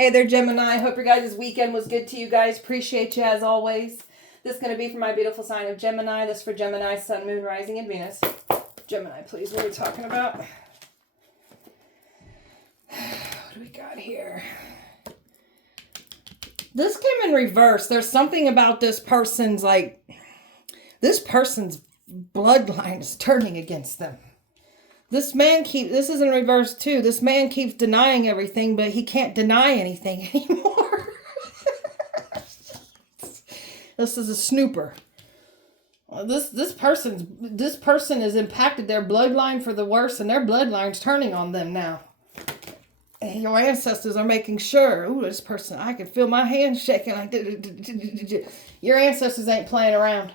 Hey there, Gemini. Hope your guys' weekend was good to you guys. Appreciate you as always. This is going to be for my beautiful sign of Gemini. This is for Gemini, Sun, Moon, Rising, and Venus. Gemini, please, what are we talking about? What do we got here? This came in reverse. There's something about this person's, this person's bloodline is turning against them. This is in reverse too. This man keeps denying everything, but he can't deny anything anymore. This is a snooper. This person has impacted their bloodline for the worse, and their bloodline's turning on them now. And your ancestors are making sure, ooh, this person, I can feel my hands shaking like your ancestors ain't playing around.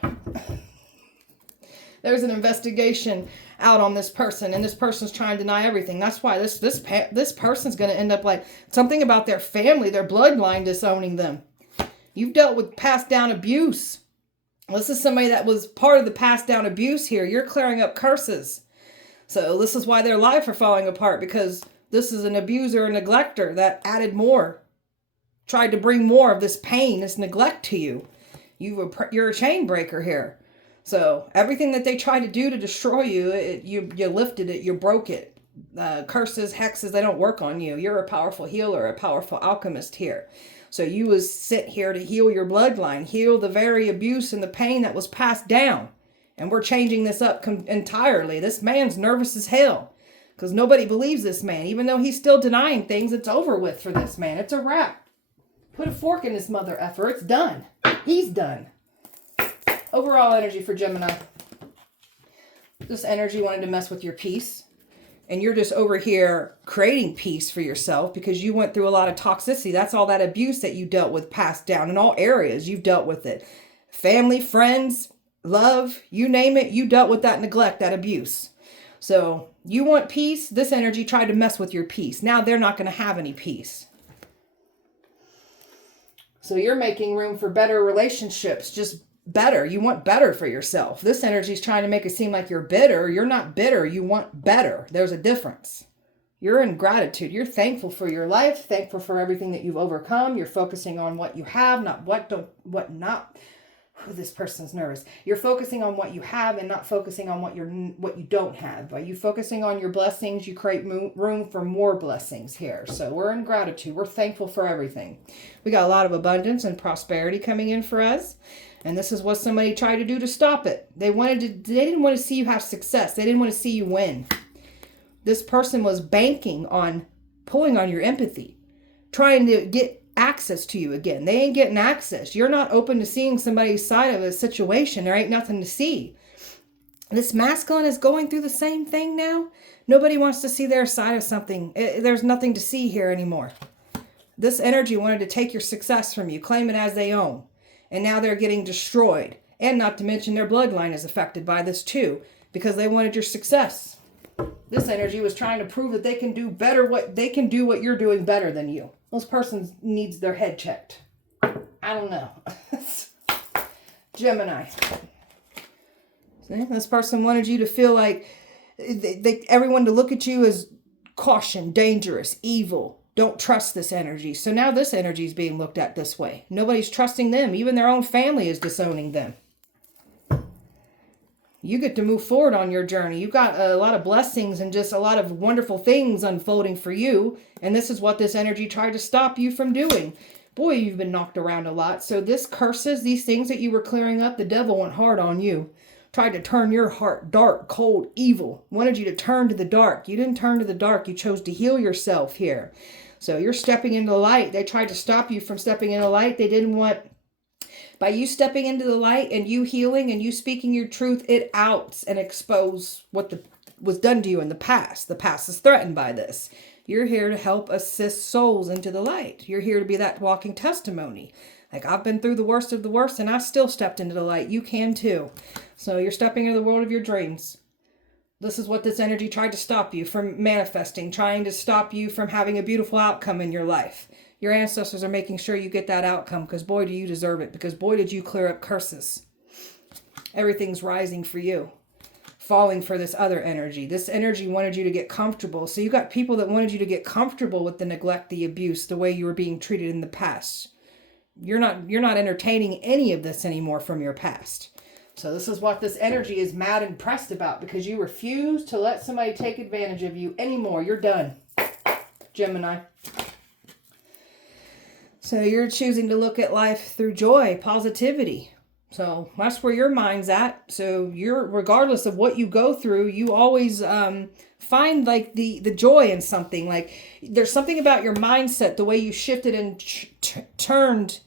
There's an investigation out on this person, and this person's trying to deny everything. That's why this person's going to end up like something about their family, their bloodline disowning them. You've dealt with passed down abuse. This is somebody that was part of the passed down abuse here. You're clearing up curses. So this is why their life are falling apart, because this is an abuser, a neglector that added more, tried to bring more of this pain, this neglect to you. You're a chain breaker here. So everything that they tried to do to destroy you, you lifted it, you broke it. Curses, hexes, they don't work on you. You're a powerful healer, a powerful alchemist here. So you was sent here to heal your bloodline, heal the very abuse and the pain that was passed down. And we're changing this up entirely. This man's nervous as hell because nobody believes this man. Even though he's still denying things, it's over with for this man. It's a wrap. Put a fork in this mother effer. It's done. He's done. Overall energy for Gemini. This energy wanted to mess with your peace. And you're just over here creating peace for yourself because you went through a lot of toxicity. That's all that abuse that you dealt with passed down in all areas. You've dealt with it. Family, friends, love, you name it. You dealt with that neglect, that abuse. So you want peace. This energy tried to mess with your peace. Now they're not going to have any peace. So you're making room for better relationships, just better. You want better for yourself. This energy is trying to make it seem like you're bitter. You're not bitter. You want better. There's a difference. You're in gratitude. You're thankful for your life, thankful for everything that you've overcome. You're focusing on what you have, not what not. This person's nervous. You're focusing on what you have and not focusing on what you don't have. By you focusing on your blessings, you create room for more blessings here. So we're in gratitude. We're thankful for everything. We got a lot of abundance and prosperity coming in for us. And this is what somebody tried to do to stop it. They didn't want to see you have success. They didn't want to see you win. This person was banking on pulling on your empathy, trying to get access to you again. They ain't getting access. You're not open to seeing somebody's side of a situation. There ain't nothing to see. This masculine is going through the same thing now. Nobody wants to see their side of something. There's nothing to see here anymore. This energy wanted to take your success from you, claim it as they own. And now they're getting destroyed. And not to mention their bloodline is affected by this too, because they wanted your success. This energy was trying to prove that they can do better, what you're doing better than you. This person needs their head checked. I don't know. Gemini. See? This person wanted you to feel like everyone to look at you as caution, dangerous, evil. Don't trust this energy. So now this energy is being looked at this way. Nobody's trusting them. Even their own family is disowning them. You get to move forward on your journey. You've got a lot of blessings and just a lot of wonderful things unfolding for you. And this is what this energy tried to stop you from doing. Boy, you've been knocked around a lot. So this curses, these things that you were clearing up, the devil went hard on you. Tried to turn your heart dark, cold, evil. Wanted you to turn to the dark. You didn't turn to the dark. You chose to heal yourself here. So you're stepping into the light. They tried to stop you from stepping into the light. They didn't want... By you stepping into the light and you healing and you speaking your truth, it outs and exposes what was done to you in the past. The past is threatened by this. You're here to help assist souls into the light. You're here to be that walking testimony. Like, I've been through the worst of the worst and I still stepped into the light. You can too. So you're stepping into the world of your dreams. This is what this energy tried to stop you from manifesting, trying to stop you from having a beautiful outcome in your life. Your ancestors are making sure you get that outcome because boy, do you deserve it. Because boy, did you clear up curses. Everything's rising for you. falling for this other energy. This energy wanted you to get comfortable. So you got people that wanted you to get comfortable with the neglect, the abuse, the way you were being treated in the past. You're not entertaining any of this anymore from your past. So this is what this energy is mad and pressed about, because you refuse to let somebody take advantage of you anymore. You're done, Gemini. So you're choosing to look at life through joy, positivity. So that's where your mind's at. So you're, regardless of what you go through, you always find like the joy in something. Like there's something about your mindset, the way you shifted and turned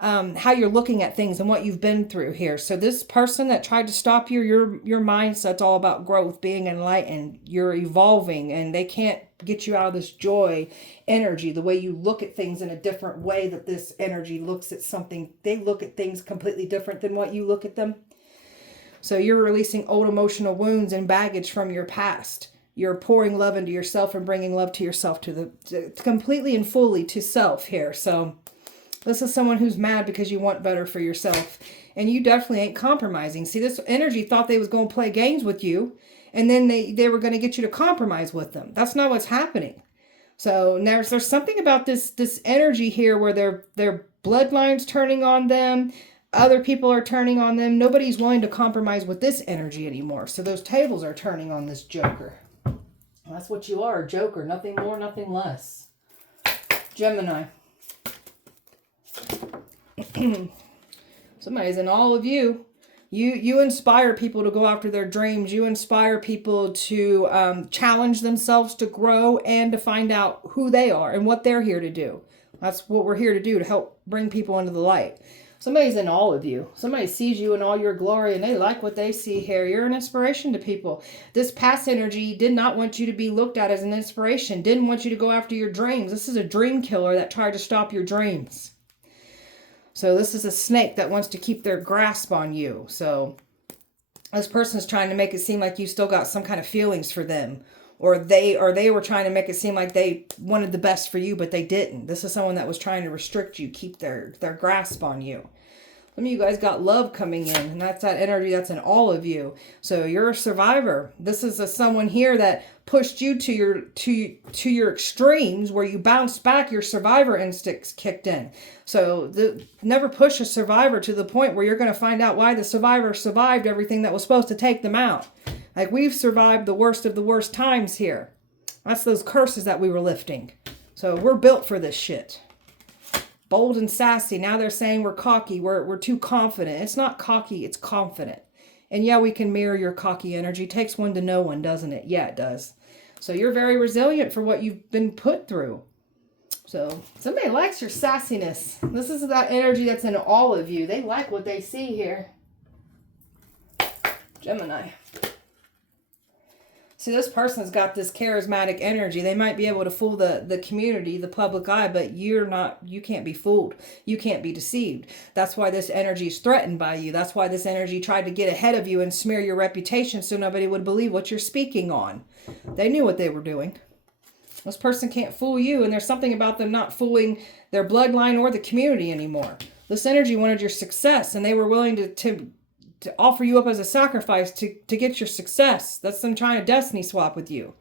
how you're looking at things and what you've been through here. So this person that tried to stop you, your mindset's all about growth, being enlightened. You're evolving, and they can't get you out of this joy energy, the way you look at things in a different way that this energy looks at something. They look at things completely different than what you look at them. So you're releasing old emotional wounds and baggage from your past. You're pouring love into yourself and bringing love to yourself, to completely and fully to self here. So this is someone who's mad because you want better for yourself. And you definitely ain't compromising. See, this energy thought they was going to play games with you. And then they were going to get you to compromise with them. That's not what's happening. So there's something about this energy here where their bloodline's turning on them. Other people are turning on them. Nobody's willing to compromise with this energy anymore. So those tables are turning on this joker. That's what you are, a joker. Nothing more, nothing less. Gemini. Somebody's in all of you. You inspire people to go after their dreams. You inspire people to challenge themselves, to grow, and to find out who they are and what they're here to do. That's what we're here to do, to help bring people into the light. Somebody's in all of you. Somebody sees you in all your glory, and they like what they see here. You're an inspiration to people. This past energy did not want you to be looked at as an inspiration. Didn't want you to go after your dreams. This is a dream killer that tried to stop your dreams. So this is a snake that wants to keep their grasp on you. So this person's trying to make it seem like you still got some kind of feelings for them. Or they were trying to make it seem like they wanted the best for you, but they didn't. This is someone that was trying to restrict you, keep their grasp on you. Some of you guys got love coming in, and that's that energy that's in all of you. So you're a survivor. This is someone here that pushed you to your extremes, where you bounced back. Your survivor instincts kicked in. So never push a survivor to the point where you're going to find out why the survivor survived everything that was supposed to take them out. Like, we've survived the worst of the worst times here. That's those curses that we were lifting. So we're built for this shit. Bold and sassy. Now they're saying we're cocky. We're too confident. It's not cocky, it's confident. And yeah, we can mirror your cocky energy. Takes one to know one, doesn't it? Yeah, it does. So you're very resilient for what you've been put through. So somebody likes your sassiness. This is that energy that's in all of you. They like what they see here. Gemini. See, this person's got this charismatic energy. They might be able to fool the community, the public eye, but you can't be fooled. You can't be deceived. That's why this energy is threatened by you. That's why this energy tried to get ahead of you and smear your reputation so nobody would believe what you're speaking on. They knew what they were doing. This person can't fool you, and there's something about them not fooling their bloodline or the community anymore. This energy wanted your success, and they were willing to offer you up as a sacrifice to get your success. That's them trying to destiny swap with you.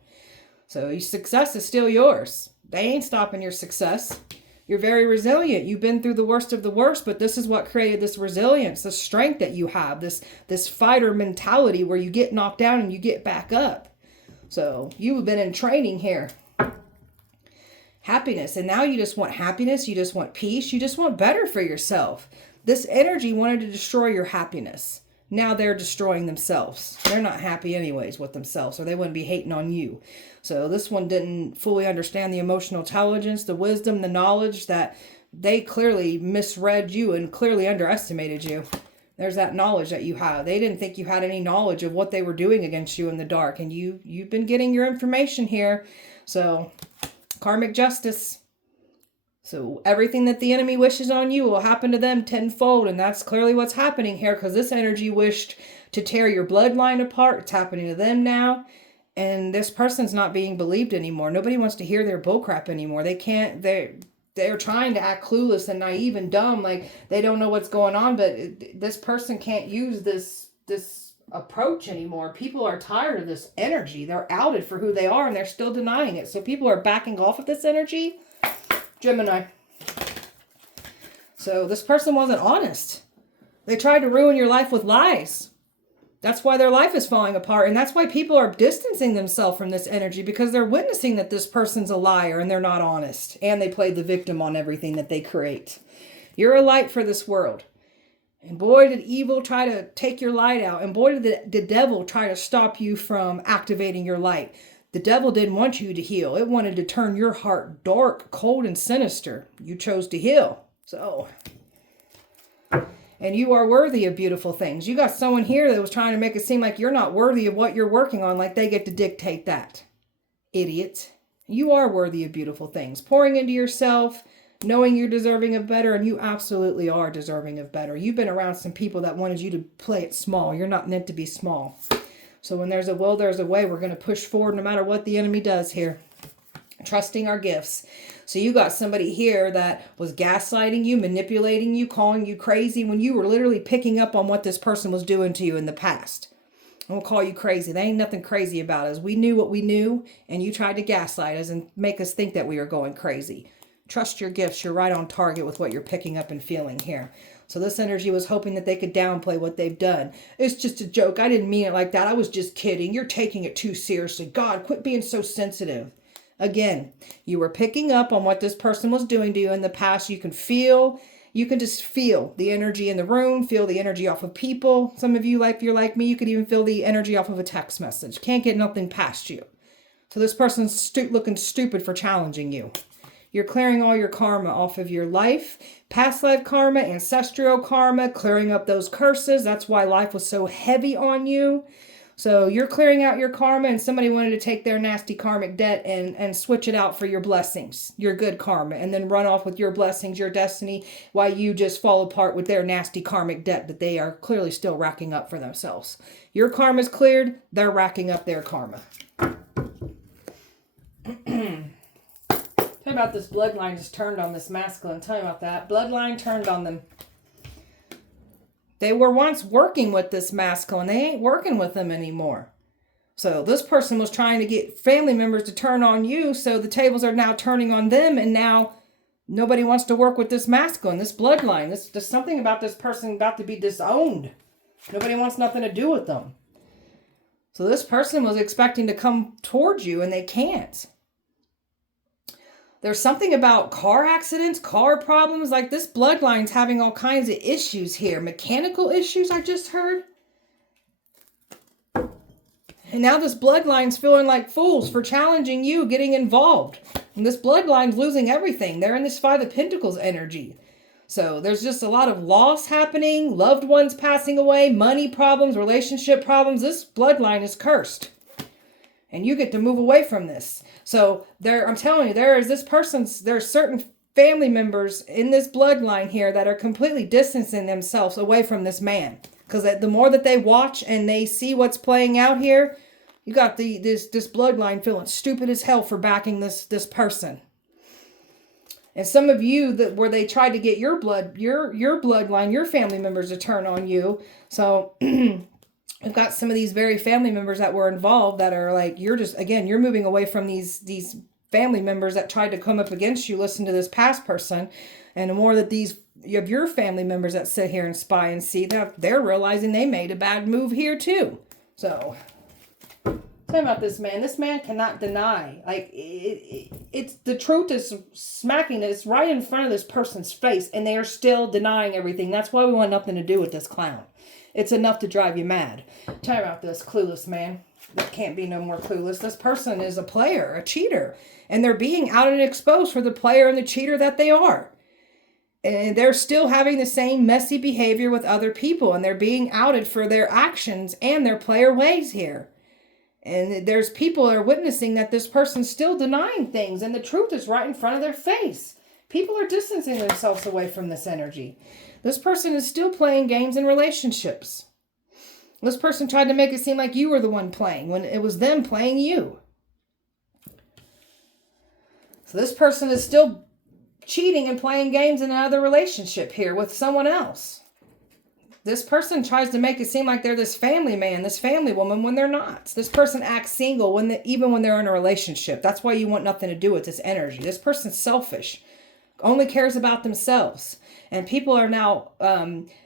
So your success is still yours. They ain't stopping your success. You're very resilient. You've been through the worst of the worst, but this is what created this resilience, the strength that you have, this fighter mentality where you get knocked down and you get back up. So you've been in training here. Happiness. And now you just want happiness. You just want peace. You just want better for yourself. This energy wanted to destroy your happiness. Now they're destroying themselves. They're not happy anyways with themselves, or they wouldn't be hating on you. So this one didn't fully understand the emotional intelligence, the wisdom, the knowledge, that they clearly misread you and clearly underestimated you. There's that knowledge that you have. They didn't think you had any knowledge of what they were doing against you in the dark, and you've been getting your information here. So karmic justice. So everything that the enemy wishes on you will happen to them tenfold. And that's clearly what's happening here, because this energy wished to tear your bloodline apart. It's happening to them now. And this person's not being believed anymore. Nobody wants to hear their bullcrap anymore. They can't, they're trying to act clueless and naive and dumb, like they don't know what's going on. But this person can't use this approach anymore. People are tired of this energy. They're outed for who they are and they're still denying it. So people are backing off of this energy. Gemini. So this person wasn't honest. They tried to ruin your life with lies. That's why their life is falling apart. And that's why people are distancing themselves from this energy, because they're witnessing that this person's a liar and they're not honest. And they play the victim on everything that they create. You're a light for this world. And boy, did evil try to take your light out. And boy, did the devil try to stop you from activating your light. The devil didn't want you to heal. It wanted to turn your heart dark, cold, and sinister. You chose to heal. So... and you are worthy of beautiful things. You got someone here that was trying to make it seem like you're not worthy of what you're working on, like they get to dictate that. Idiot. You are worthy of beautiful things. Pouring into yourself, knowing you're deserving of better, and you absolutely are deserving of better. You've been around some people that wanted you to play it small. You're not meant to be small. So when there's a will, there's a way. We're going to push forward no matter what the enemy does here. Trusting our gifts. So you got somebody here that was gaslighting you, manipulating you, calling you crazy when you were literally picking up on what this person was doing to you in the past. I won't call you crazy. There ain't nothing crazy about us. We knew what we knew, and you tried to gaslight us and make us think that we were going crazy. Trust your gifts. You're right on target with what you're picking up and feeling here. So this energy was hoping that they could downplay what they've done. It's just a joke. I didn't mean it like that. I was just kidding. You're taking it too seriously. God, quit being so sensitive. Again, you were picking up on what this person was doing to you in the past. You can just feel the energy in the room, feel the energy off of people. Some of you, like if you're like me, you could even feel the energy off of a text message. Can't get nothing past you. So this person's looking stupid for challenging you. You're clearing all your karma off of your life, past life karma, ancestral karma, clearing up those curses. That's why life was so heavy on you. So you're clearing out your karma, and somebody wanted to take their nasty karmic debt and switch it out for your blessings, your good karma, and then run off with your blessings, your destiny, while you just fall apart with their nasty karmic debt that they are clearly still racking up for themselves. Your karma's cleared, they're racking up their karma. Tell me about this bloodline just turned on this masculine. Tell me about that. Bloodline turned on them. They were once working with this masculine. They ain't working with them anymore. So this person was trying to get family members to turn on you. So the tables are now turning on them. And now nobody wants to work with this masculine, this bloodline. There's something about this person about to be disowned. Nobody wants nothing to do with them. So this person was expecting to come towards you and they can't. There's something about car accidents, car problems. Like this bloodline's having all kinds of issues here. Mechanical issues, I just heard. And now this bloodline's feeling like fools for challenging you, getting involved. And this bloodline's losing everything. They're in this Five of Pentacles energy. So there's just a lot of loss happening, loved ones passing away, money problems, relationship problems. This bloodline is cursed. And you get to move away from this. So I'm telling you, there's certain family members in this bloodline here that are completely distancing themselves away from this man. Because the more that they watch and they see what's playing out here, you got this bloodline feeling stupid as hell for backing this person. And some of you where they tried to get your bloodline, your family members to turn on you. So I've got some of these very family members that were involved that are like, you're moving away from these family members that tried to come up against you. Listen to this past person. And the more that you have your family members that sit here and spy and see that they're realizing they made a bad move here too. So tell me about this man. This man cannot deny. Like it's the truth is smacking. It's right in front of this person's face and they are still denying everything. That's why we want nothing to do with this clown. It's enough to drive you mad. Tell me about this clueless man. That can't be no more clueless. This person is a player, a cheater. And they're being out and exposed for the player and the cheater that they are. And they're still having the same messy behavior with other people. And they're being outed for their actions and their player ways here. And there's people that are witnessing that this person's still denying things. And the truth is right in front of their face. People are distancing themselves away from this energy. This person is still playing games in relationships. This person tried to make it seem like you were the one playing when it was them playing you. So this person is still cheating and playing games in another relationship here with someone else. This person tries to make it seem like they're this family man, this family woman, when they're not. This person acts single even when they're in a relationship. That's why you want nothing to do with this energy. This person's selfish, only cares about themselves. And people are now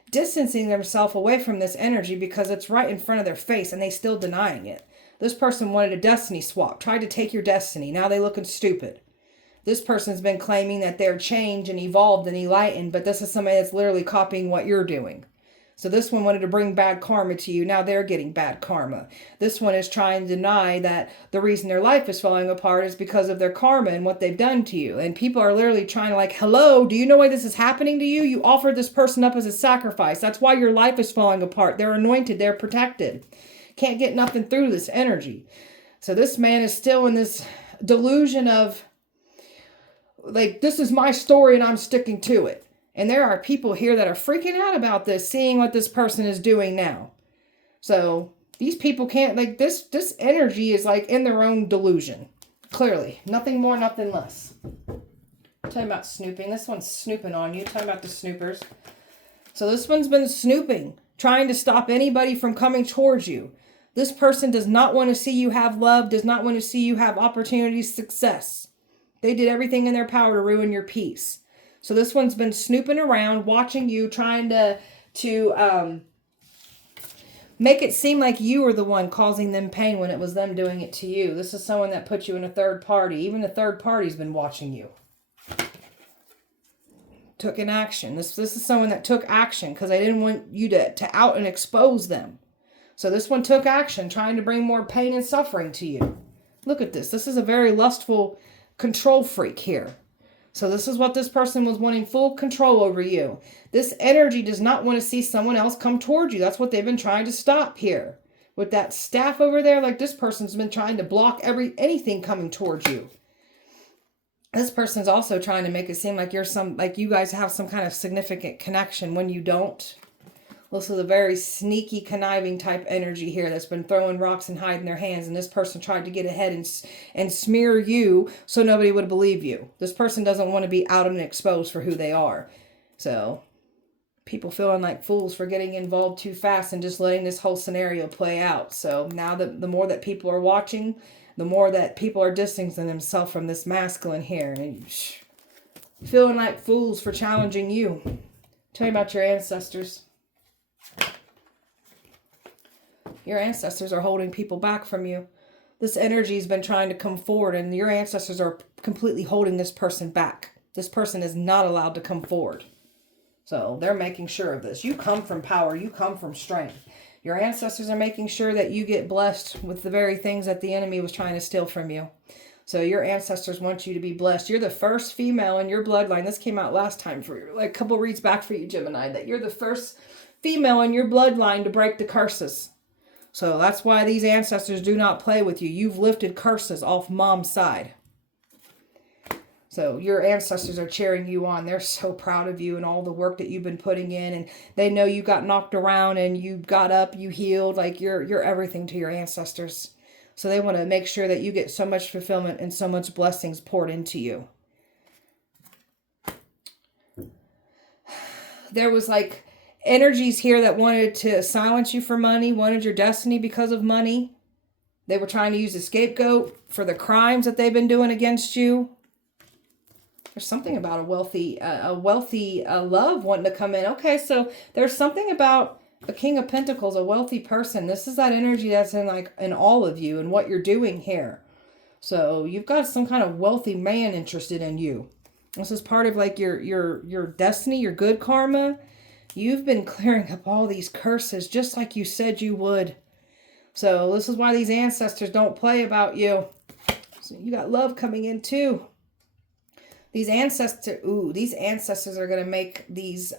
distancing themselves away from this energy because it's right in front of their face and they still denying it. This person wanted a destiny swap, tried to take your destiny. Now they looking stupid. This person's been claiming that they're changed and evolved and enlightened, but this is somebody that's literally copying what you're doing. So this one wanted to bring bad karma to you. Now they're getting bad karma. This one is trying to deny that the reason their life is falling apart is because of their karma and what they've done to you. And people are literally trying to like, hello, do you know why this is happening to you? You offered this person up as a sacrifice. That's why your life is falling apart. They're anointed. They're protected. Can't get nothing through this energy. So this man is still in this delusion of like, this is my story and I'm sticking to it. And there are people here that are freaking out about this, seeing what this person is doing now. So these people can't, like, this energy is like in their own delusion. Clearly. Nothing more, nothing less. I'm talking about snooping. This one's snooping on you. I'm talking about the snoopers. So this one's been snooping, trying to stop anybody from coming towards you. This person does not want to see you have love, does not want to see you have opportunities, success. They did everything in their power to ruin your peace. So this one's been snooping around, watching you, trying to make it seem like you were the one causing them pain when it was them doing it to you. This is someone that put you in a third party. Even the third party's been watching you. Took an action. This is someone that took action because they didn't want you to out and expose them. So this one took action, trying to bring more pain and suffering to you. Look at this. This is a very lustful control freak here. So this is what this person was wanting, full control over you. This energy does not want to see someone else come toward you. That's what they've been trying to stop here. With that staff over there, like this person's been trying to block anything coming towards you. This person's also trying to make it seem like you guys have some kind of significant connection when you don't. This is a very sneaky, conniving type energy here that's been throwing rocks and hiding their hands. And this person tried to get ahead and smear you so nobody would believe you. This person doesn't want to be out and exposed for who they are. So people feeling like fools for getting involved too fast and just letting this whole scenario play out. So now that the more that people are watching, the more that people are distancing themselves from this masculine here. And feeling like fools for challenging you. Tell me about your ancestors. Your ancestors are holding people back from you. This energy has been trying to come forward and your ancestors are completely holding this person back. This person is not allowed to come forward. So they're making sure of this. You come from power. You come from strength. Your ancestors are making sure that you get blessed with the very things that the enemy was trying to steal from you. So your ancestors want you to be blessed. You're the first female in your bloodline. This came out last time for you, like a couple reads back for you, Gemini, that you're the first female in your bloodline to break the curses. So that's why these ancestors do not play with you. You've lifted curses off mom's side. So your ancestors are cheering you on. They're so proud of you and all the work that you've been putting in. And they know you got knocked around and you got up, you healed. Like you're everything to your ancestors. So they want to make sure that you get so much fulfillment and so much blessings poured into you. There was like energies here that wanted to silence you for money, wanted your destiny because of money. They were trying to use a scapegoat for the crimes that they've been doing against you. There's something about a wealthy love wanting to come in. Okay, so there's something about a King of Pentacles, a wealthy person. This is that energy that's in all of you and what you're doing here. So you've got some kind of wealthy man interested in you. This is part of like your destiny, your good karma. You've been clearing up all these curses just like you said you would. So this is why these ancestors don't play about you. So you got love coming in too. These ancestors are going to make these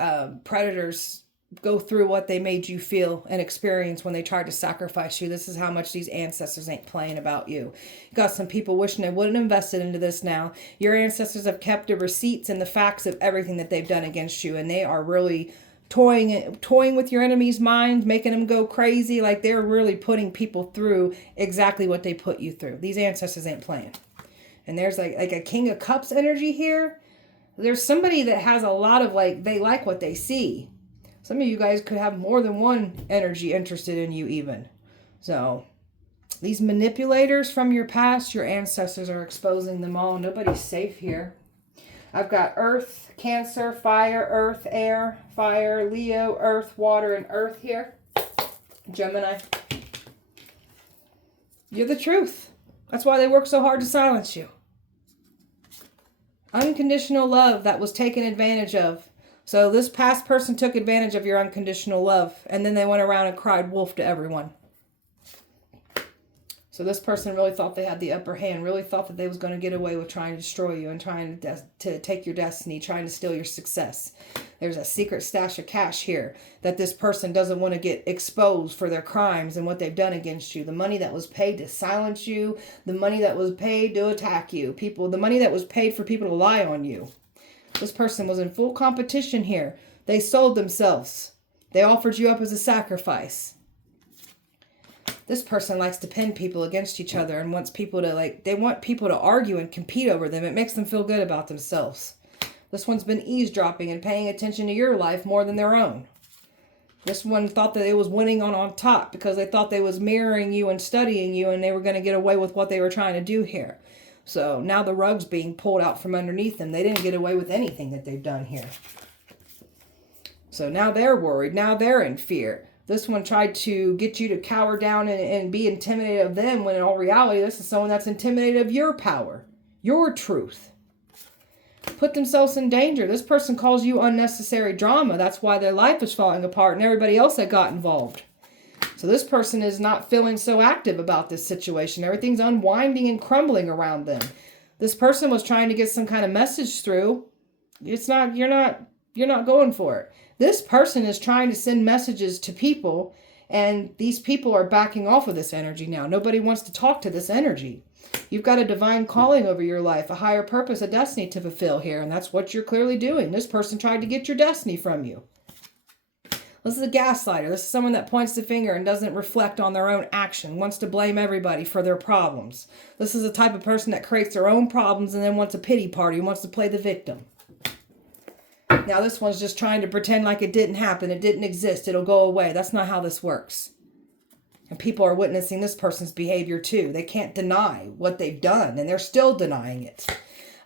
predators go through what they made you feel and experience when they tried to sacrifice you. This is how much these ancestors ain't playing about you. You got some people wishing they wouldn't have invested into this now. Your ancestors have kept the receipts and the facts of everything that they've done against you, and they are really toying with your enemy's mind, making them go crazy. Like they're really putting people through exactly what they put you through. These ancestors ain't playing. And there's like a King of Cups energy here. There's somebody that has a lot of they like what they see. Some of you guys could have more than one energy interested in you even. So these manipulators from your past, your ancestors are exposing them all. Nobody's safe here. I've got Earth, Cancer, Fire, Earth, Air, Fire, Leo, Earth, Water, and Earth here. Gemini. You're the truth. That's why they work so hard to silence you. Unconditional love that was taken advantage of. So this past person took advantage of your unconditional love, and then they went around and cried wolf to everyone. So this person really thought they had the upper hand, really thought that they was going to get away with trying to destroy you and trying to take your destiny, trying to steal your success. There's a secret stash of cash here that this person doesn't want to get exposed for their crimes and what they've done against you. The money that was paid to silence you, the money that was paid to attack you, the money that was paid for people to lie on you. This person was in full competition here. They sold themselves. They offered you up as a sacrifice. This person likes to pin people against each other and wants people to, they want people to argue and compete over them. It makes them feel good about themselves. This one's been eavesdropping and paying attention to your life more than their own. This one thought that it was winning on top because they thought they was mirroring you and studying you and they were going to get away with what they were trying to do here. So now the rug's being pulled out from underneath them. They didn't get away with anything that they've done here. So now they're worried. Now they're in fear. This one tried to get you to cower down and be intimidated of them, when in all reality, this is someone that's intimidated of your power, your truth. Put themselves in danger. This person calls you unnecessary drama. That's why their life is falling apart and everybody else that got involved. So this person is not feeling so active about this situation. Everything's unwinding and crumbling around them. This person was trying to get some kind of message through. You're not going for it. This person is trying to send messages to people, and these people are backing off of this energy now. Nobody wants to talk to this energy. You've got a divine calling over your life, a higher purpose, a destiny to fulfill here, and that's what you're clearly doing. This person tried to get your destiny from you. This is a gaslighter. This is someone that points the finger and doesn't reflect on their own action, wants to blame everybody for their problems. This is the type of person that creates their own problems and then wants a pity party, wants to play the victim. Now this one's just trying to pretend like it didn't happen, it didn't exist, it'll go away. That's not how this works. And people are witnessing this person's behavior too. They can't deny what they've done, and they're still denying it.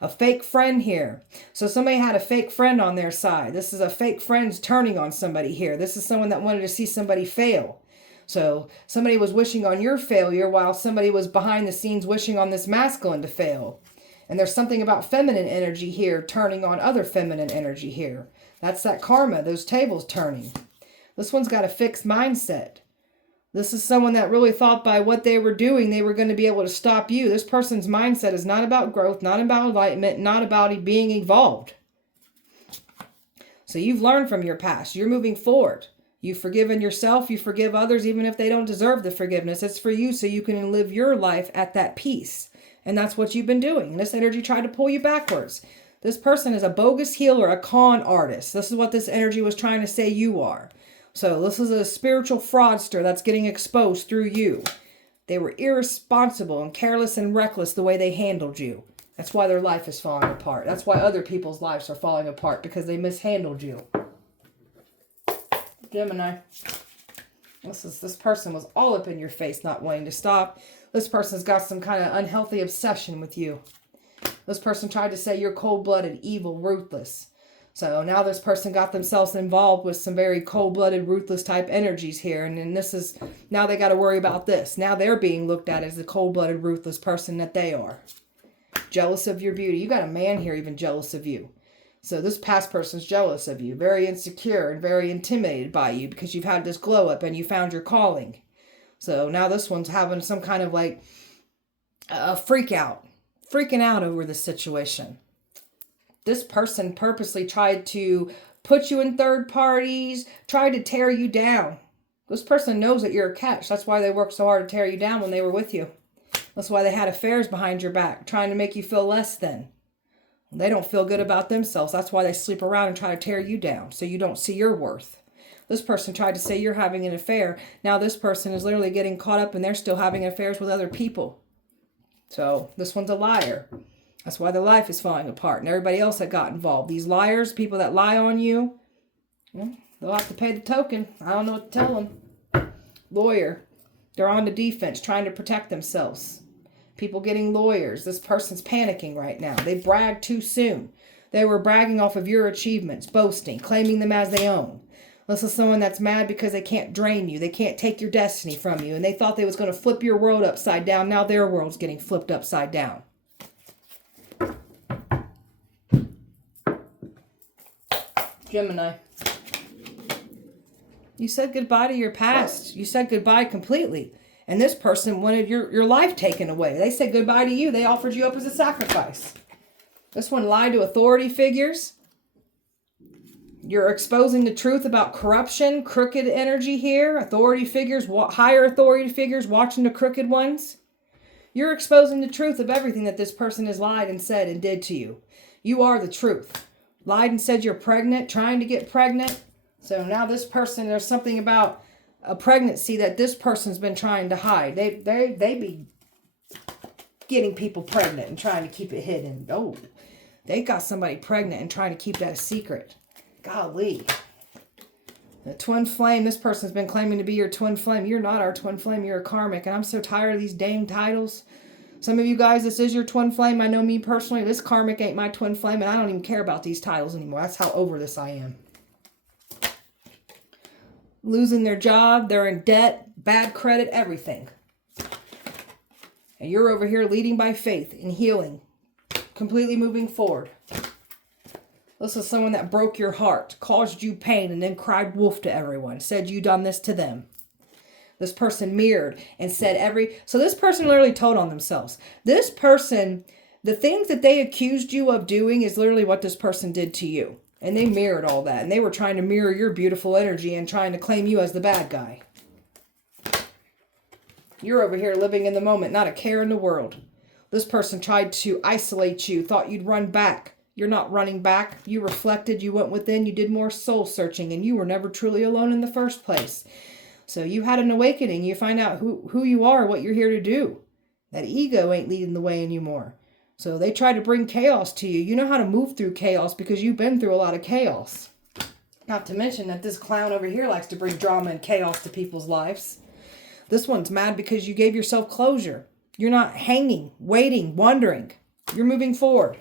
A fake friend here. So somebody had a fake friend on their side. This is a fake friend's turning on somebody here. This is someone that wanted to see somebody fail. So somebody was wishing on your failure while somebody was behind the scenes wishing on this masculine to fail. And there's something about feminine energy here turning on other feminine energy here. That's that karma, those tables turning. This one's got a fixed mindset. This is someone that really thought by what they were doing, they were going to be able to stop you. This person's mindset is not about growth, not about enlightenment, not about being evolved. So you've learned from your past. You're moving forward. You've forgiven yourself. You forgive others even if they don't deserve the forgiveness. It's for you so you can live your life at that peace. And that's what you've been doing. And this energy tried to pull you backwards. This person is a bogus healer, a con artist. This is what this energy was trying to say you are. So this is a spiritual fraudster that's getting exposed through you. They were irresponsible and careless and reckless the way they handled you. That's why their life is falling apart. That's why other people's lives are falling apart, because they mishandled you. Gemini. This person was all up in your face, not wanting to stop. This person's got some kind of unhealthy obsession with you. This person tried to say you're cold-blooded, evil, ruthless. So now this person got themselves involved with some very cold-blooded, ruthless type energies here. And then now they got to worry about this. Now they're being looked at as the cold-blooded, ruthless person that they are. Jealous of your beauty. You got a man here even jealous of you. So this past person's jealous of you. Very insecure and very intimidated by you because you've had this glow up and you found your calling. So now this one's having some kind of like a freaking out over this situation. This person purposely tried to put you in third parties, tried to tear you down. This person knows that you're a catch. That's why they worked so hard to tear you down when they were with you. That's why they had affairs behind your back, trying to make you feel less than. They don't feel good about themselves. That's why they sleep around and try to tear you down so you don't see your worth. This person tried to say you're having an affair. Now this person is literally getting caught up and they're still having affairs with other people. So this one's a liar. That's why their life is falling apart. And everybody else that got involved. These liars, people that lie on you, They'll have to pay the token. I don't know what to tell them. Lawyer. They're on the defense, trying to protect themselves. People getting lawyers. This person's panicking right now. They bragged too soon. They were bragging off of your achievements, boasting, claiming them as they own. This is someone that's mad because they can't drain you. They can't take your destiny from you. And they thought they was going to flip your world upside down. Now their world's getting flipped upside down. Gemini. You said goodbye to your past. You said goodbye completely. And this person wanted your life taken away. They said goodbye to you. They offered you up as a sacrifice. This one lied to authority figures. You're exposing the truth about corruption, crooked energy here. Authority figures, higher authority figures watching the crooked ones. You're exposing the truth of everything that this person has lied and said and did to you. You are the truth. Lied and said you're pregnant, trying to get pregnant. So now this person, there's something about a pregnancy that this person's been trying to hide. They be getting people pregnant and trying to keep it hidden. Oh, they got somebody pregnant and trying to keep that a secret. Golly. The twin flame, this person's been claiming to be your twin flame. You're not our twin flame, you're a karmic. And I'm so tired of these dang titles. Some of you guys, this is your twin flame. I know me personally, this karmic ain't my twin flame, and I don't even care about these titles anymore. That's how over this I am. Losing their job, they're in debt, bad credit, everything. And you're over here leading by faith and healing, completely moving forward. This is someone that broke your heart, caused you pain, and then cried wolf to everyone, said you done this to them. This person mirrored and said so this person literally told on themselves. This person, the things that they accused you of doing is literally what this person did to you. And they mirrored all that. And they were trying to mirror your beautiful energy and trying to claim you as the bad guy. You're over here living in the moment, not a care in the world. This person tried to isolate you, thought you'd run back. You're not running back. You reflected, you went within, you did more soul searching, and you were never truly alone in the first place. So you had an awakening. You find out who you are, what you're here to do. That ego ain't leading the way anymore. So they try to bring chaos to you. You know how to move through chaos because you've been through a lot of chaos. Not to mention that this clown over here likes to bring drama and chaos to people's lives. This one's mad because you gave yourself closure. You're not hanging, waiting, wondering. You're moving forward.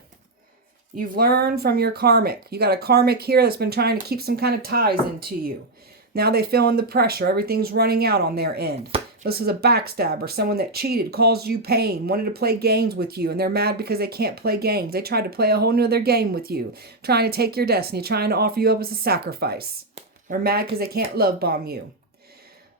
You've learned from your karmic. You got a karmic here that's been trying to keep some kind of ties into you. Now they feeling the pressure. Everything's running out on their end. This is a backstabber, someone that cheated, caused you pain, wanted to play games with you, and they're mad because they can't play games. They tried to play a whole nother game with you, trying to take your destiny, trying to offer you up as a sacrifice. They're mad because they can't love bomb you.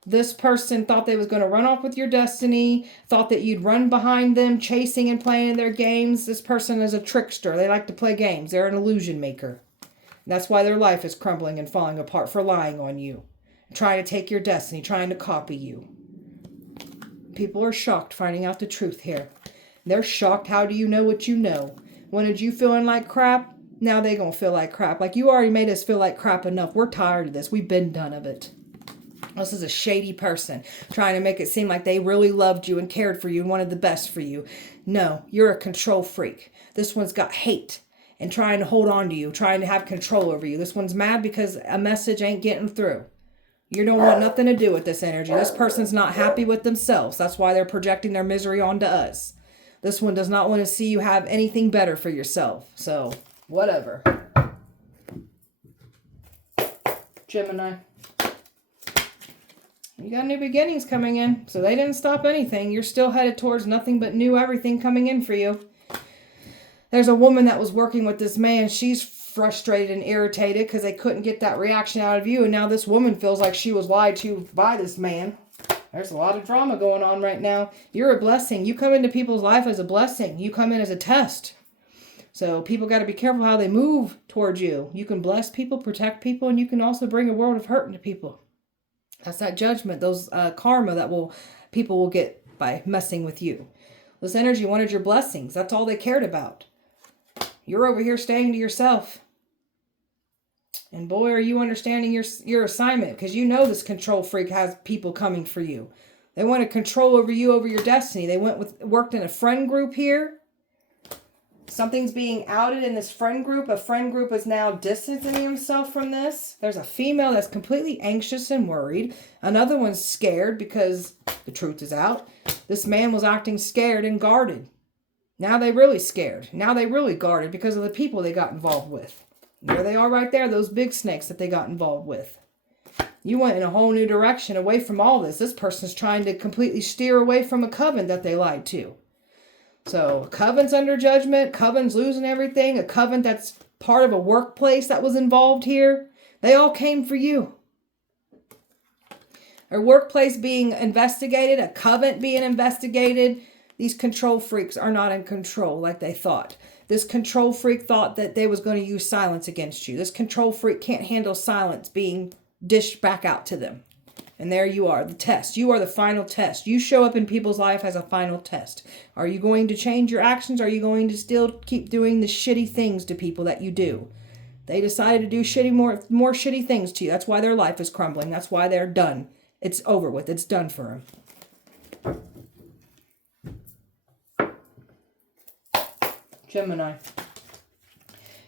This person thought they was going to run off with your destiny, thought that you'd run behind them, chasing and playing their games. This person is a trickster. They like to play games. They're an illusion maker. And that's why their life is crumbling and falling apart for lying on you, trying to take your destiny, trying to copy you. People are shocked finding out the truth here. They're shocked. How do you know what you know? Wanted you feeling like crap? Now they gonna feel like crap. Like you already made us feel like crap enough. We're tired of this. We've been done of it. This is a shady person trying to make it seem like they really loved you and cared for you and wanted the best for you. No, you're a control freak. This one's got hate and trying to hold on to you, trying to have control over you. This one's mad because a message ain't getting through. You don't want nothing to do with this energy. This person's not happy with themselves. That's why they're projecting their misery onto us. This one does not want to see you have anything better for yourself. So, whatever. Gemini. You got new beginnings coming in. So they didn't stop anything. You're still headed towards nothing but new everything coming in for you. There's a woman that was working with this man. She's frustrated and irritated because they couldn't get that reaction out of you. And now this woman feels like she was lied to by this man. There's a lot of drama going on right now. You're a blessing. You come into people's life as a blessing. You come in as a test. So people got to be careful how they move towards you. You can bless people, protect people, and you can also bring a world of hurt into people. That's that judgment, those karma that people will get by messing with you. This energy wanted your blessings. That's all they cared about. You're over here staying to yourself. And boy, are you understanding your assignment, because you know this control freak has people coming for you. They want to control over you, over your destiny. They worked in a friend group here. Something's being outed in this friend group. A friend group is now distancing himself from this. There's a female that's completely anxious and worried. Another one's scared because the truth is out. This man was acting scared and guarded. Now they really scared. Now they really guarded because of the people they got involved with. There they are right there, those big snakes that they got involved with. You went in a whole new direction away from all this. This person's trying to completely steer away from a coven that they lied to. So, a coven's under judgment, coven's losing everything, a coven that's part of a workplace that was involved here. They all came for you. A workplace being investigated, a coven being investigated. These control freaks are not in control like they thought. This control freak thought that they was going to use silence against you. This control freak can't handle silence being dished back out to them. And there you are, the test. You are the final test. You show up in people's life as a final test. Are you going to change your actions? Are you going to still keep doing the shitty things to people that you do? They decided to do more shitty things to you. That's why their life is crumbling. That's why they're done. It's over with. It's done for them. Gemini.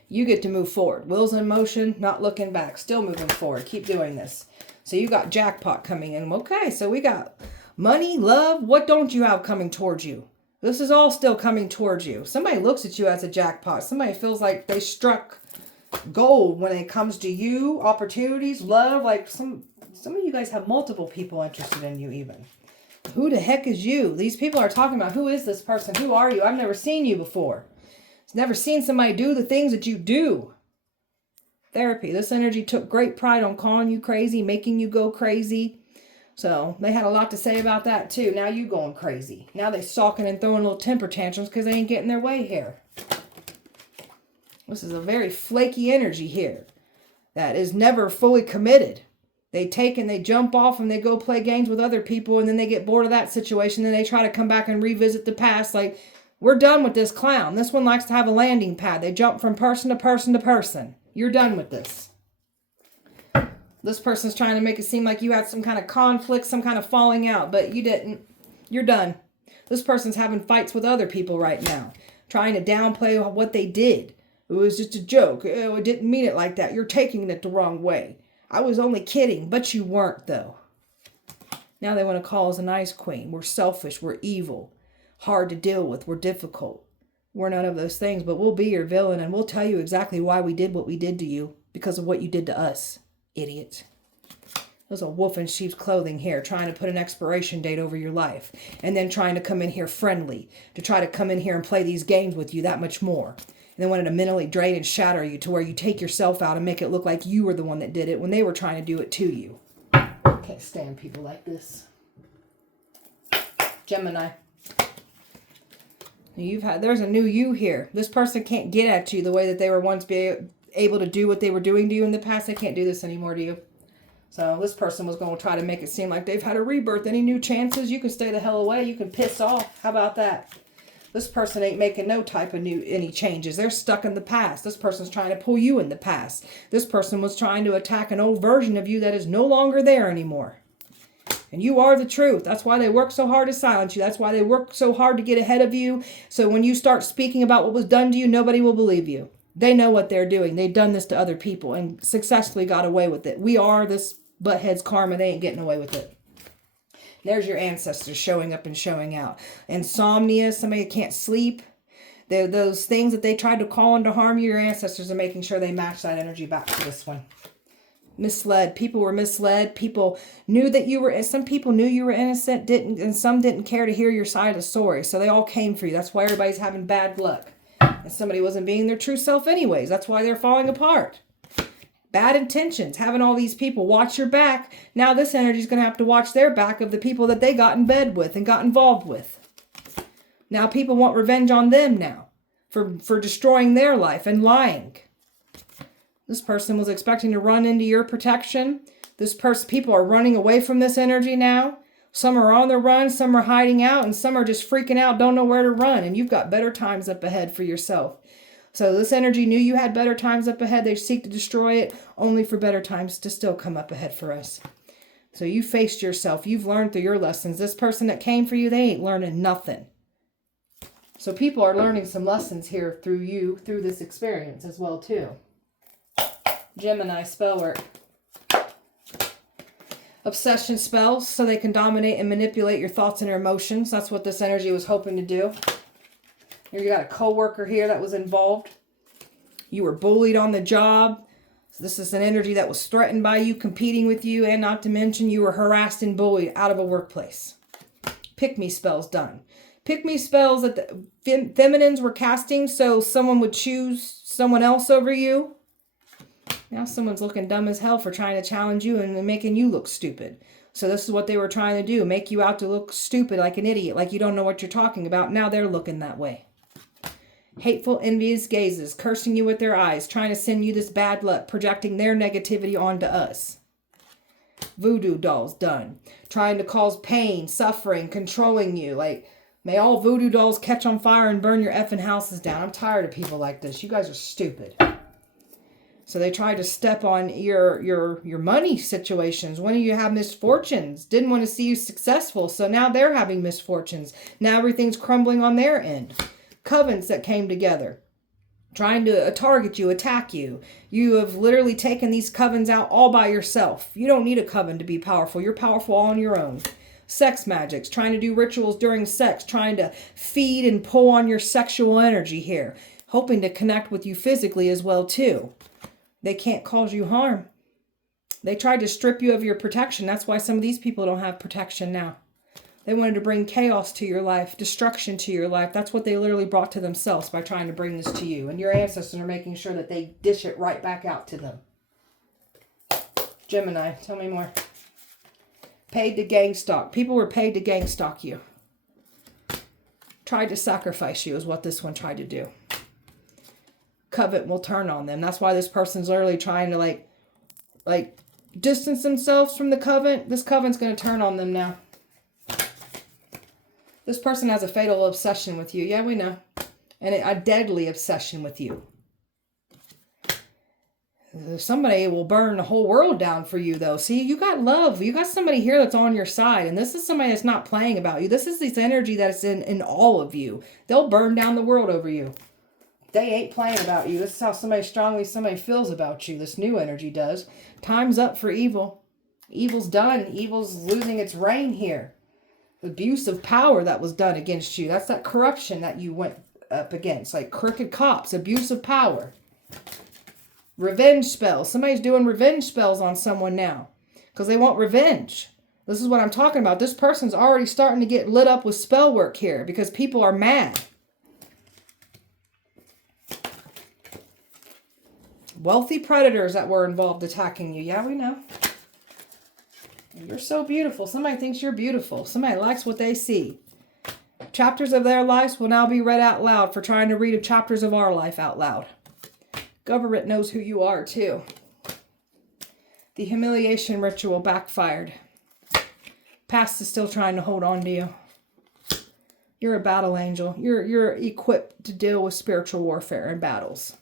You get to move forward. Will's in motion, not looking back. Still moving forward. Keep doing this. So you got jackpot coming in. Okay, so we got money, love. What don't you have coming towards you? This is all still coming towards you. Somebody looks at you as a jackpot. Somebody feels like they struck gold when it comes to you, opportunities, love. Like some of you guys have multiple people interested in you even. Who the heck is you? These people are talking about, who is this person? Who are you? I've never seen you before. I've never seen somebody do the things that you do. Therapy. This energy took great pride on calling you crazy, making you go crazy. So they had a lot to say about that too. Now you going crazy. Now they sulking and throwing little temper tantrums because they ain't getting their way here. This is a very flaky energy here that is never fully committed. They take and they jump off and they go play games with other people, and then they get bored of that situation. Then they try to come back and revisit the past. Like, we're done with this clown. This one likes to have a landing pad. They jump from person to person to person. You're done with this. This person's trying to make it seem like you had some kind of conflict, some kind of falling out, but you didn't. You're done. This person's having fights with other people right now, trying to downplay what they did. It was just a joke. Oh, I didn't mean it like that. You're taking it the wrong way. I was only kidding, but you weren't, though. Now they want to call us an ice queen. We're selfish. We're evil. Hard to deal with. We're difficult. We're none of those things, but we'll be your villain, and we'll tell you exactly why we did what we did to you, because of what you did to us, idiot. There's a wolf in sheep's clothing here, trying to put an expiration date over your life, and then trying to come in here friendly, to try to come in here and play these games with you that much more. And then wanted to mentally drain and shatter you to where you take yourself out and make it look like you were the one that did it when they were trying to do it to you. I can't stand people like this. Gemini. There's a new you here. This person can't get at you the way that they were once able to do what they were doing to you in the past. They can't do this anymore to you. So this person was going to try to make it seem like they've had a rebirth. Any new chances? You can stay the hell away. You can piss off. How about that? This person ain't making no type of any changes. They're stuck in the past. This person's trying to pull you in the past. This person was trying to attack an old version of you that is no longer there anymore. And you are the truth. That's why they work so hard to silence you. That's why they work so hard to get ahead of you. So when you start speaking about what was done to you, nobody will believe you. They know what they're doing. They've done this to other people and successfully got away with it. We are this butthead's karma. They ain't getting away with it. There's your ancestors showing up and showing out. Insomnia, somebody can't sleep. Those things that they tried to call in to harm you, your ancestors are making sure they match that energy back to this one. Misled. People were misled. People knew that you were, some people knew you were innocent, and some didn't care to hear your side of the story. So they all came for you. That's why everybody's having bad luck. And somebody wasn't being their true self anyways. That's why they're falling apart. Bad intentions. Having all these people watch your back. Now this energy is going to have to watch their back of the people that they got in bed with and got involved with. Now people want revenge on them now for destroying their life and lying. This person was expecting to run into your protection. People are running away from this energy now. Some are on the run, some are hiding out, and some are just freaking out, don't know where to run. And you've got better times up ahead for yourself. So this energy knew you had better times up ahead. They seek to destroy it, only for better times to still come up ahead for us. So you faced yourself. You've learned through your lessons. This person that came for you, they ain't learning nothing. So people are learning some lessons here through you, through this experience as well too. Gemini spell work. Obsession spells, so they can dominate and manipulate your thoughts and your emotions. That's what this energy was hoping to do. Here you got a co-worker here that was involved. You were bullied on the job. So this is an energy that was threatened by you, competing with you, and not to mention you were harassed and bullied out of a workplace. Pick-me spells done. Pick-me spells that the feminines were casting, so someone would choose someone else over you. Now someone's looking dumb as hell for trying to challenge you and making you look stupid. So this is what they were trying to do, make you out to look stupid, like an idiot, like you don't know what you're talking about. Now they're looking that way. Hateful, envious gazes, cursing you with their eyes, trying to send you this bad luck, projecting their negativity onto us. Voodoo dolls done. Trying to cause pain, suffering, controlling you. Like, may all voodoo dolls catch on fire and burn your effing houses down. I'm tired of people like this. You guys are stupid. So they tried to step on your money situations. One of you have misfortunes. Didn't want to see you successful. So now they're having misfortunes. Now everything's crumbling on their end. Covens that came together. Trying to target you, attack you. You have literally taken these covens out all by yourself. You don't need a coven to be powerful. You're powerful on your own. Sex magics. Trying to do rituals during sex. Trying to feed and pull on your sexual energy here. Hoping to connect with you physically as well too. They can't cause you harm. They tried to strip you of your protection. That's why some of these people don't have protection now. They wanted to bring chaos to your life, destruction to your life. That's what they literally brought to themselves by trying to bring this to you. And your ancestors are making sure that they dish it right back out to them. Gemini, tell me more. Paid to gang stalk. People were paid to gang stalk you. Tried to sacrifice you is what this one tried to do. Covet will turn on them. That's why this person's literally trying to like distance themselves from the coven. This covenant's going to turn on them now. This person has a fatal obsession with you. Yeah, we know. And a deadly obsession with you. Somebody will burn the whole world down for you, though. See, you got love. You got somebody here that's on your side. And this is somebody that's not playing about you. This is this energy that's in all of you. They'll burn down the world over you. They ain't playing about you. This is how somebody feels about you. This new energy does. Time's up for evil. Evil's done. Evil's losing its reign here. Abuse of power that was done against you. That's that corruption that you went up against. Like crooked cops. Abuse of power. Revenge spells. Somebody's doing revenge spells on someone now. Because they want revenge. This is what I'm talking about. This person's already starting to get lit up with spell work here. Because people are mad. Wealthy predators that were involved attacking you. Yeah, we know. You're so beautiful. Somebody thinks you're beautiful. Somebody likes what they see. Chapters of their lives will now be read out loud for trying to read chapters of our life out loud. Government knows who you are too. The humiliation ritual backfired. Past is still trying to hold on to you. You're a battle angel. You're equipped to deal with spiritual warfare and battles.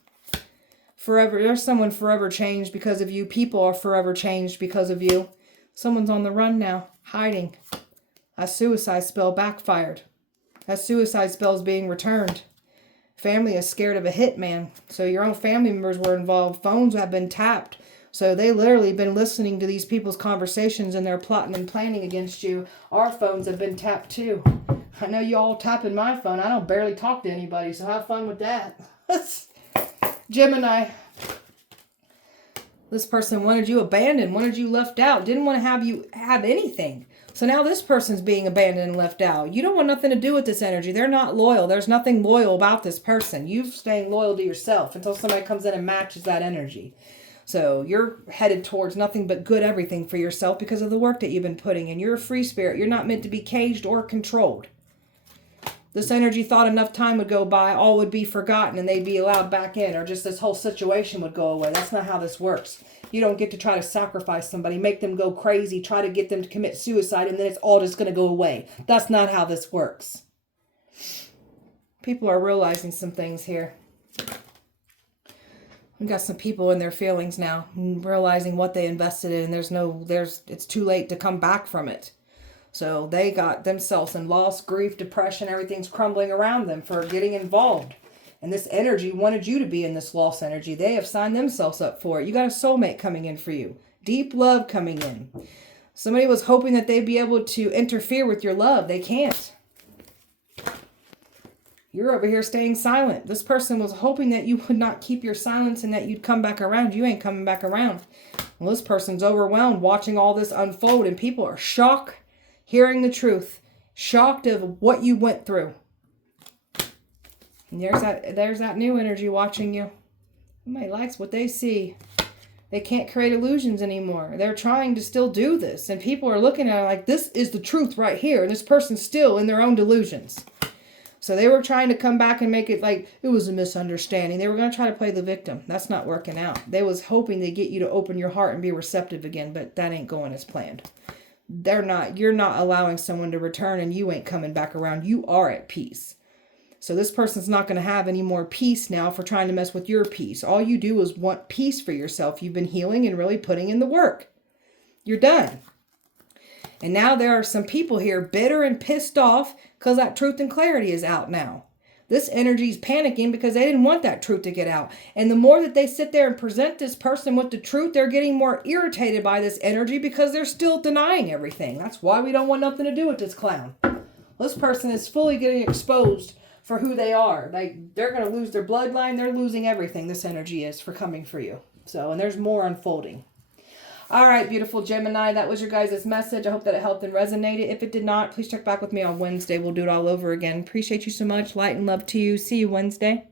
Forever, there's someone forever changed because of you. People are forever changed because of you. Someone's on the run now, hiding. A suicide spell backfired. That suicide spell is being returned. Family is scared of a hitman. So your own family members were involved. Phones have been tapped. So they literally been listening to these people's conversations and they're plotting and planning against you. Our phones have been tapped too. I know you all tapping my phone. I don't barely talk to anybody, so have fun with that. Gemini. This person wanted you abandoned, wanted you left out, didn't want to have you have anything. So now this person's being abandoned and left out. You don't want nothing to do with this energy. They're not loyal. There's nothing loyal about this person. You're staying loyal to yourself until somebody comes in and matches that energy. So you're headed towards nothing but good everything for yourself because of the work that you've been putting in. You're a free spirit. You're not meant to be caged or controlled. This energy thought enough time would go by, all would be forgotten and they'd be allowed back in, or just this whole situation would go away. That's not how this works. You don't get to try to sacrifice somebody, make them go crazy, try to get them to commit suicide, and then it's all just going to go away. That's not how this works. People are realizing some things here. We've got some people in their feelings now, realizing what they invested in. It's too late to come back from it. So they got themselves in loss, grief, depression, everything's crumbling around them for getting involved. And this energy wanted you to be in this loss energy. They have signed themselves up for it. You got a soulmate coming in for you. Deep love coming in. Somebody was hoping that they'd be able to interfere with your love. They can't. You're over here staying silent. This person was hoping that you would not keep your silence and that you'd come back around. You ain't coming back around. Well, this person's overwhelmed watching all this unfold, and people are shocked hearing the truth. Shocked of what you went through. And there's that new energy watching you. Somebody likes what they see. They can't create illusions anymore. They're trying to still do this. And people are looking at it like, this is the truth right here. And this person's still in their own delusions. So they were trying to come back and make it like it was a misunderstanding. They were going to try to play the victim. That's not working out. They was hoping to get you to open your heart and be receptive again. But that ain't going as planned. You're not allowing someone to return, and you ain't coming back around. You are at peace. So this person's not going to have any more peace now for trying to mess with your peace. All you do is want peace for yourself. You've been healing and really putting in the work. You're done. And now there are some people here bitter and pissed off because that truth and clarity is out now. This energy is panicking because they didn't want that truth to get out. And the more that they sit there and present this person with the truth, they're getting more irritated by this energy because they're still denying everything. That's why we don't want nothing to do with this clown. This person is fully getting exposed for who they are. They're going to lose their bloodline. They're losing everything, this energy is, for coming for you. So, and there's more unfolding. All right, beautiful Gemini, that was your guys' message. I hope that it helped and resonated. If it did not, please check back with me on Wednesday. We'll do it all over again. Appreciate you so much. Light and love to you. See you Wednesday.